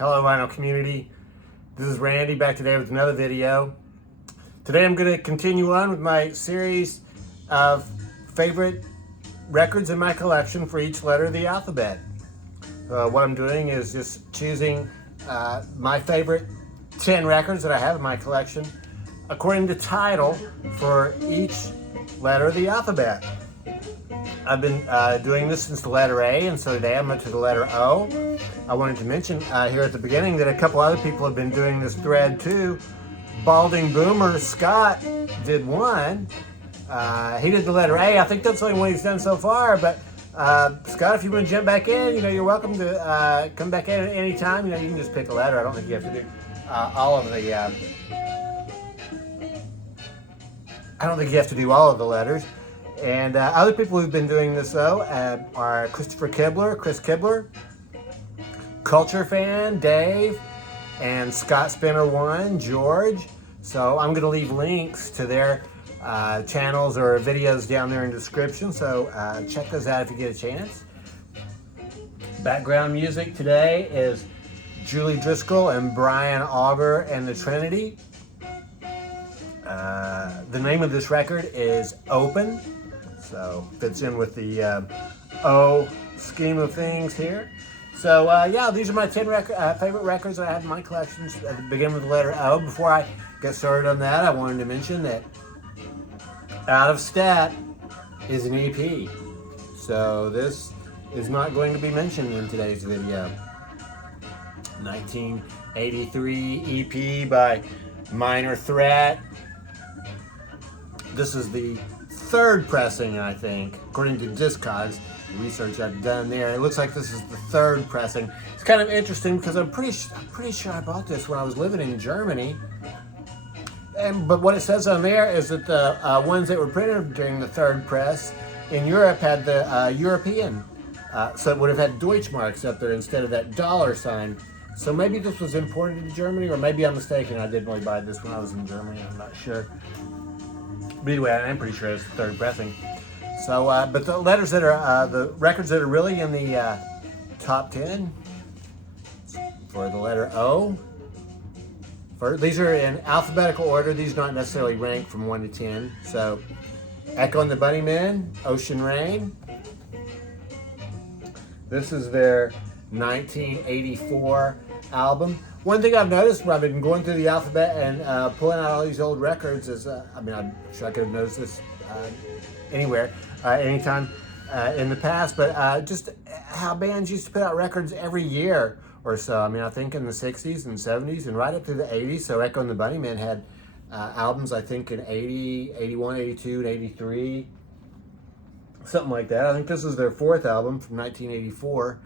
Hello vinyl community, this is Randy back today with another video. Today I'm going to continue on with my series of favorite records in my collection for each letter of the alphabet. What I'm doing is just choosing my favorite 10 records that I have in my collection according to title for each letter of the alphabet. I've been doing this since the letter A, and so today I'm up to the letter O. I wanted to mention here at the beginning that a couple other people have been doing this thread too. Balding Boomer Scott did one. He did the letter A. I think that's the only one he's done so far, but Scott, if you want to jump back in, you're welcome to come back in at any time. You can just pick a letter. I don't think you have to do all of the I don't think you have to do all of the letters. And other people who've been doing this though are Chris Kibler, Culture Fan, Dave, and Scott Spinner 1, George. So I'm going to leave links to their channels or videos down there in the description. So check those out if you get a chance. Background music today is Julie Driscoll and Brian Auger and the Trinity. The name of this record is Open. So fits in with the O scheme of things here. So yeah, these are my 10 favorite records that I have in my collections. Begin with the letter O. Before I get started on that, I wanted to mention that Out of Stat is an EP. So this is not going to be mentioned in today's video. 1983 EP by Minor Threat. This is the third pressing, I think, according to Discogs, the research I've done there. It looks like this is the third pressing. It's kind of interesting because I'm pretty sure I bought this when I was living in Germany. But what it says on there is that the ones that were printed during the third press in Europe had the European, so it would have had Deutschmarks up there instead of that dollar sign. So maybe this was imported to Germany, or maybe I'm mistaken. I didn't really buy this when I was in Germany. I'm not sure. But anyway, I'm pretty sure it's the third pressing. So, but the letters that are, the records that are really in the top 10 for the letter O. These are in alphabetical order. These not necessarily ranked from 1 to 10. So, Echo and the Bunnymen, Ocean Rain. This is their 1984 album. One thing I've noticed when I've been going through the alphabet and pulling out all these old records is, I'm sure I could have noticed this anywhere, anytime in the past, but just how bands used to put out records every year or so. I think in the 60s and 70s and right up through the 80s. So Echo and the Bunnymen had albums, I think, in 80, 81, 82, and 83. Something like that. I think this is their fourth album from 1984.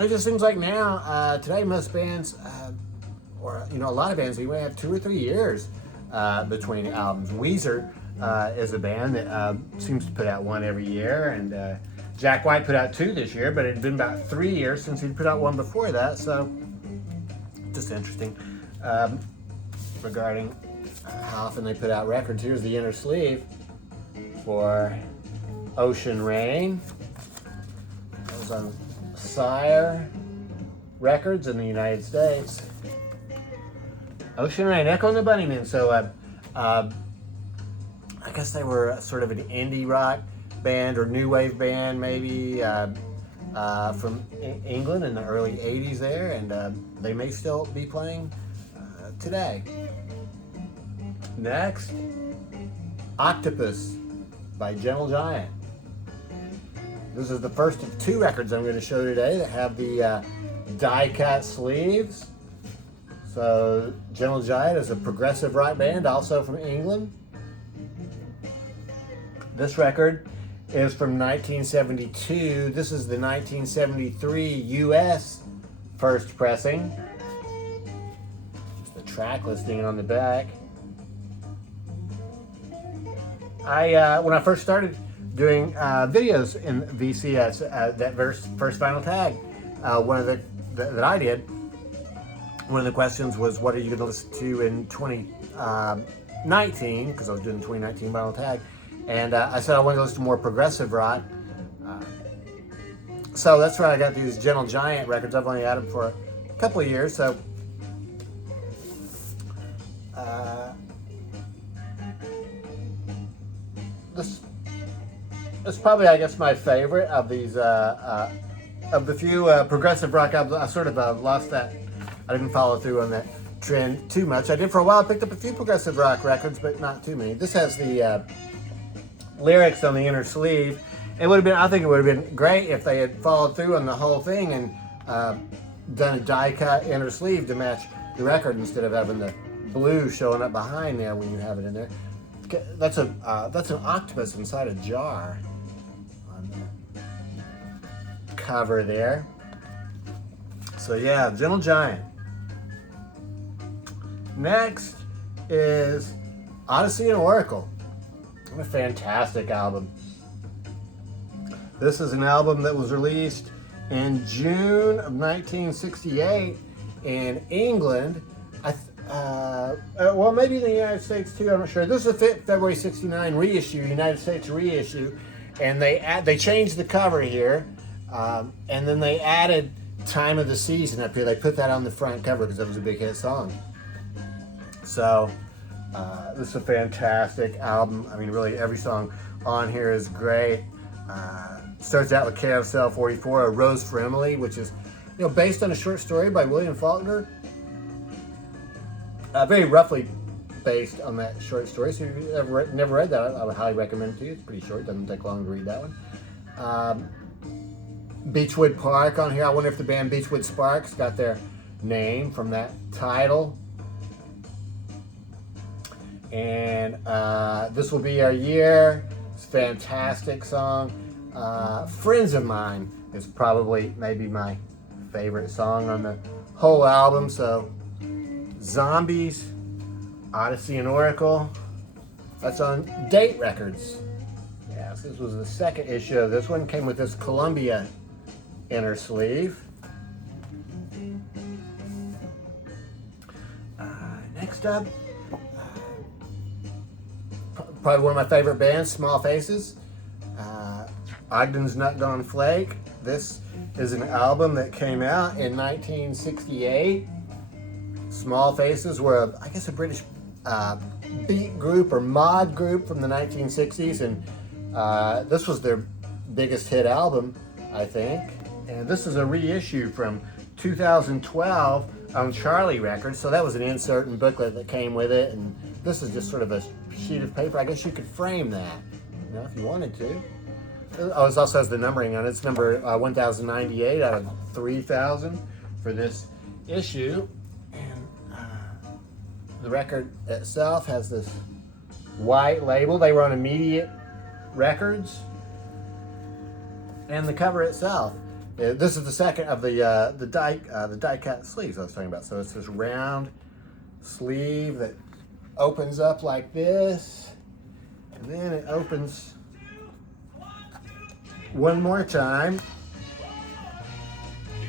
It just seems like now, today, most bands, or a lot of bands, they might have 2 or 3 years between albums. Weezer is a band that seems to put out one every year, and Jack White put out 2 this year, but it had been about 3 years since he'd put out one before that, so just interesting regarding how often they put out records. Here's the inner sleeve for Ocean Rain. That was on Sire Records in the United States. Ocean Rain, Echo and the Bunnymen. So I guess they were sort of an indie rock band or new wave band, maybe from England in the early 80s there, and they may still be playing today. Next, Octopus by Gentle Giant. This is the first of 2 records I'm going to show today that have the die-cut sleeves. So, Gentle Giant is a progressive rock band, also from England. This record is from 1972. This is the 1973 U.S. first pressing. Just the track listing on the back. When I first started doing videos in VCS, that first Vinyl Tag, one of that I did, one of the questions was, what are you going to listen to in 2019, because I was doing the 2019 Vinyl Tag, and I said I wanted to listen to more progressive rock, So that's where I got these Gentle Giant records. I've only had them for a couple of years, so this is probably, I guess, my favorite of these of the few progressive rock albums. I sort of lost that. I didn't follow through on that trend too much. I did for a while. I picked up a few progressive rock records, but not too many. This has the lyrics on the inner sleeve. It would have been, I think it would have been great if they had followed through on the whole thing and done a die cut inner sleeve to match the record instead of having the blue showing up behind there when you have it in there. That's an octopus inside a jar on the cover there. So yeah, Gentle Giant. Next is Odessey and Oracle. What a fantastic album. This is an album that was released in June of 1968 in England. Well, maybe in the United States too, I'm not sure. This is a February 69 reissue, United States reissue, and they changed the cover here, and then they added Time of the Season up here. They put that on the front cover because it was a big hit song. So this is a fantastic album. I mean, really every song on here is great. Starts out with KFCL 44, A Rose for Emily, which is, based on a short story by William Faulkner. Very roughly based on that short story. So if you've never read that, I would highly recommend it to you. It's pretty short. It doesn't take long to read that one. Beechwood Park on here. I wonder if the band Beechwood Sparks got their name from that title. And This Will Be Our Year. It's a fantastic song. Friends of Mine is probably maybe my favorite song on the whole album. So Zombies, Odessey and Oracle. That's on Date Records. Yes, this was the second issue of this one. Came with this Columbia inner sleeve. Next up, probably one of my favorite bands, Small Faces. Ogdens Nut Gone Flake. This is an album that came out in 1968. Small Faces were, I guess, a British beat group or mod group from the 1960s, and this was their biggest hit album, I think. And this is a reissue from 2012 on Charlie Records, so that was an insert and booklet that came with it, and this is just sort of a sheet of paper. I guess you could frame that, if you wanted to. Oh, it also has the numbering on it. It's number 1098 out of 3000 for this issue. The record itself has this white label. They were on Immediate Records. And the cover itself. This is the second of the die cut sleeves I was talking about. So it's this round sleeve that opens up like this, and then it opens one more time.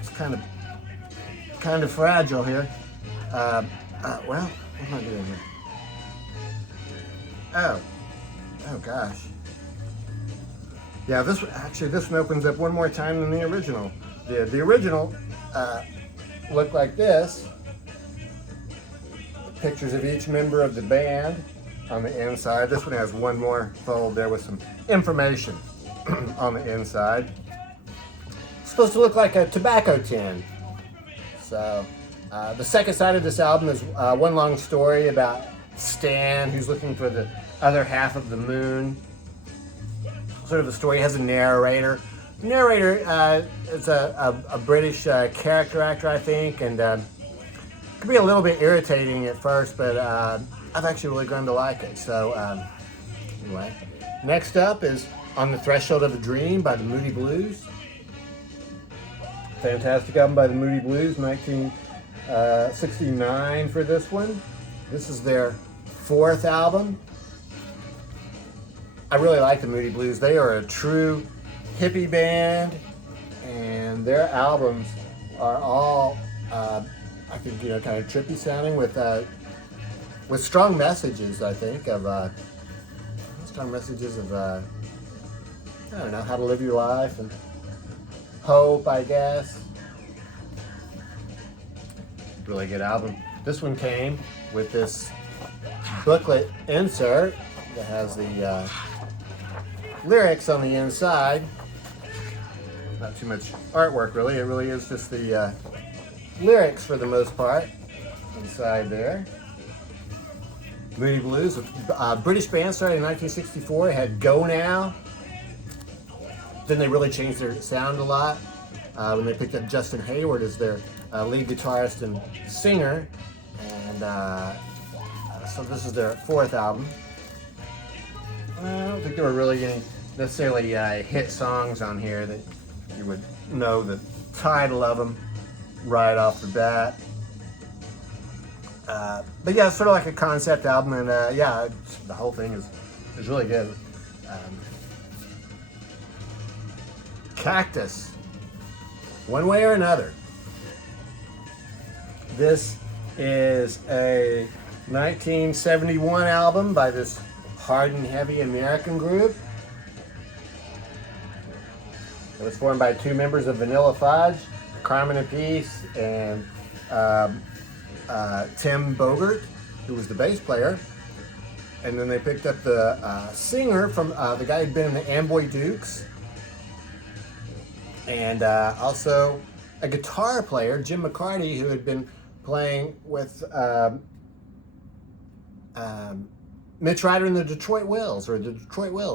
It's kind of fragile here. Well. What am I doing here? Oh gosh. Yeah, this one opens up one more time than the original. The original looked like this. Pictures of each member of the band on the inside. This one has one more fold there with some information on the inside. It's supposed to look like a tobacco tin. So. The second side of this album is one long story about Stan, who's looking for the other half of the moon. Sort of the story has a narrator. The narrator is a British character actor, I think, and could be a little bit irritating at first, but I've actually really grown to like it. So anyway, next up is On the Threshold of a Dream by the Moody Blues. Fantastic album by the Moody Blues, 1969 for this one. This is their fourth album. I really like the Moody Blues. They are a true hippie band, and their albums are all, I think, kind of trippy sounding with strong messages. I think of strong messages of I don't know, how to live your life and hope, I guess. Really good album. This one came with this booklet insert that has the lyrics on the inside. Not too much artwork really. It really is just the lyrics for the most part inside there. Moody Blues, a British band, started in 1964. It had Go Now. Then they really changed their sound a lot when they picked up Justin Hayward as their lead guitarist and singer. And so this is their fourth album. I don't think there were really any necessarily hit songs on here that you would know the title of them right off the bat. But yeah, it's sort of like a concept album, and yeah, the whole thing is really good. Cactus, one way or another. This is a 1971 album by this hard and heavy American group. It was formed by two members of Vanilla Fudge, Carmen Apiece, and Tim Bogert, who was the bass player. And then they picked up the singer from the guy who'd been in the Amboy Dukes, and also a guitar player, Jim McCarty, who had been playing with Mitch Ryder and the Detroit Wills.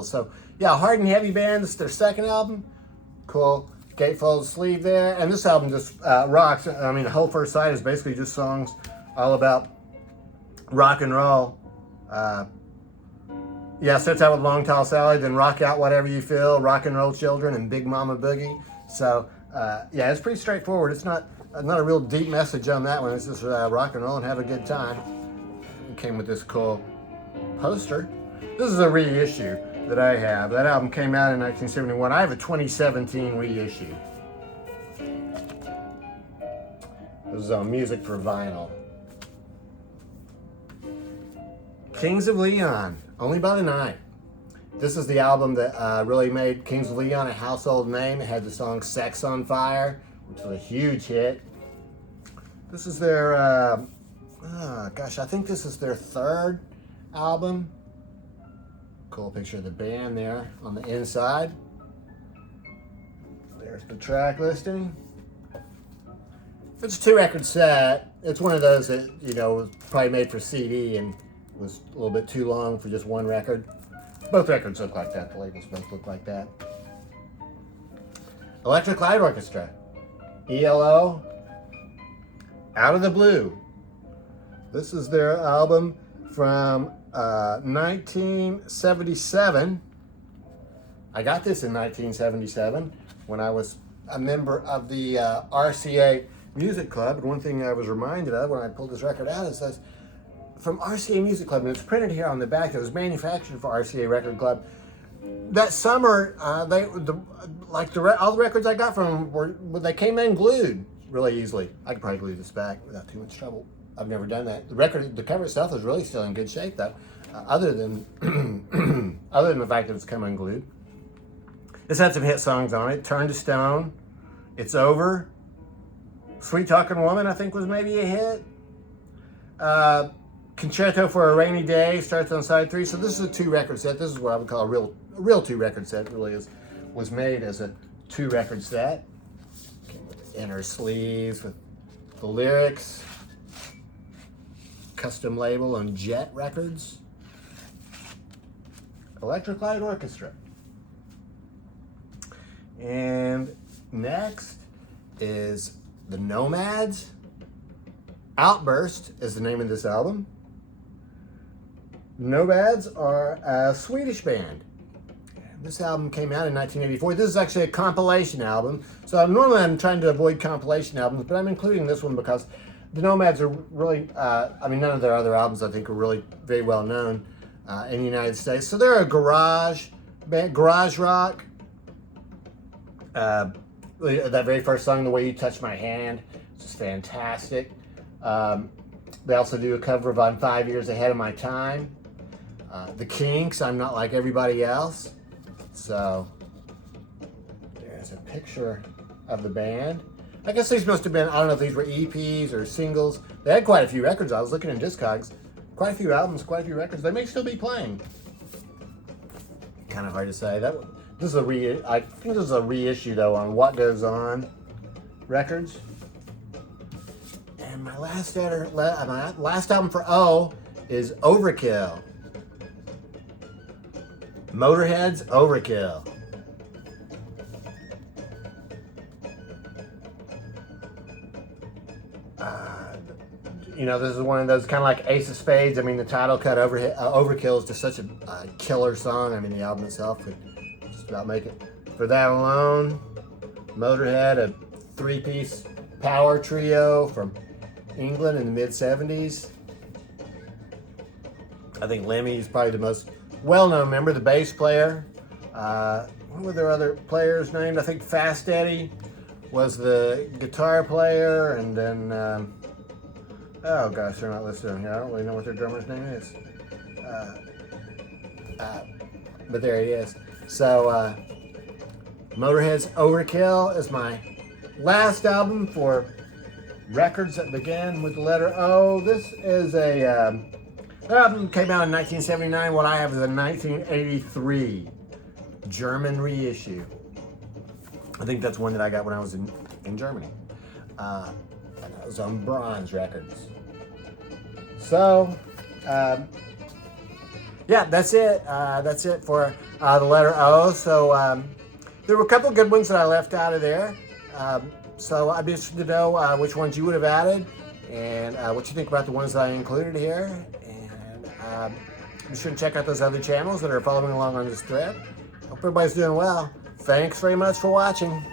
So yeah, hard and heavy band. This is their second album. Cool gatefold sleeve there, and this album just rocks. I mean, the whole first side is basically just songs all about rock and roll. Yeah, starts out with Long Tall Sally, then Rock Out Whatever You Feel, Rock and Roll Children, and Big Mama Boogie. So yeah, it's pretty straightforward. It's not a real deep message on that one. It's just rock and roll and have a good time. It came with this cool poster. This is a reissue that I have. That album came out in 1971. I have a 2017 reissue. This is on Music for Vinyl. Kings of Leon, Only by the Night. This is the album that really made Kings of Leon a household name. It had the song Sex on Fire, which was a huge hit. This is their, gosh, I think this is their third album. Cool picture of the band there on the inside. There's the track listing. It's a 2-record set. It's one of those that, you know, was probably made for CD and was a little bit too long for just one record. Both records look like that. The labels both look like that. Electric Light Orchestra. ELO. Out of the Blue. This is their album from 1977. I got this in 1977 when I was a member of the RCA Music Club. And one thing I was reminded of when I pulled this record out is that from RCA Music Club, and it's printed here on the back. It was manufactured for RCA Record Club. That summer, all the records I got from them they came in glued really easily. I could probably glue this back without too much trouble. I've never done that. The cover itself is really still in good shape, though. Other than the fact that it's come unglued. This had some hit songs on it. Turn to Stone, It's Over, Sweet Talking Woman, I think was maybe a hit. Concerto for a Rainy Day starts on side 3. So this is a 2-record set. This is what I would call a real 2-record set. It really was made as a 2-record set. Came with the inner sleeves with the lyrics. Custom label on Jet Records. Electric Light Orchestra. And next is the Nomads. Outburst is the name of this album. Nomads are a Swedish band. This album came out in 1984. This is actually a compilation album. So normally I'm trying to avoid compilation albums, but I'm including this one because the Nomads are really, none of their other albums I think are really very well known in the United States. So they're a garage band, garage rock. That very first song, The Way You Touch My Hand, is just fantastic. They also do a cover of On 5 Years Ahead of My Time. The Kinks, I'm Not Like Everybody Else. So there's a picture of the band. I guess these must have been, I don't know if these were EPs or singles. They had quite a few records. I was looking in Discogs. Quite a few albums, quite a few records. They may still be playing. Kind of hard to say. This is I think this is a reissue though on What Goes On Records. And my last album for O is Overkill. Motorhead's Overkill. You know, this is one of those kind of like Ace of Spades. I mean, the title cut Overkill is just such a killer song. I mean, the album itself could just about make it. For that alone, Motorhead, a three-piece power trio from England in the mid-70s. I think Lemmy is probably the most well-known member, the bass player. What were their other players named? I think Fast Eddie was the guitar player, and then, oh gosh, they're not listed on here. I don't really know what their drummer's name is. But there he is. So, Motorhead's Overkill is my last album for records that begin with the letter O. This is the album came out in 1979. What I have is a 1983 German reissue. I think that's one that I got when I was in Germany. And that was on Bronze Records. So, yeah, that's it. That's it for the letter O. So, there were a couple of good ones that I left out of there. So I'd be interested to know which ones you would have added and what you think about the ones that I included here. And be sure to check out those other channels that are following along on this thread. Hope everybody's doing well. Thanks very much for watching.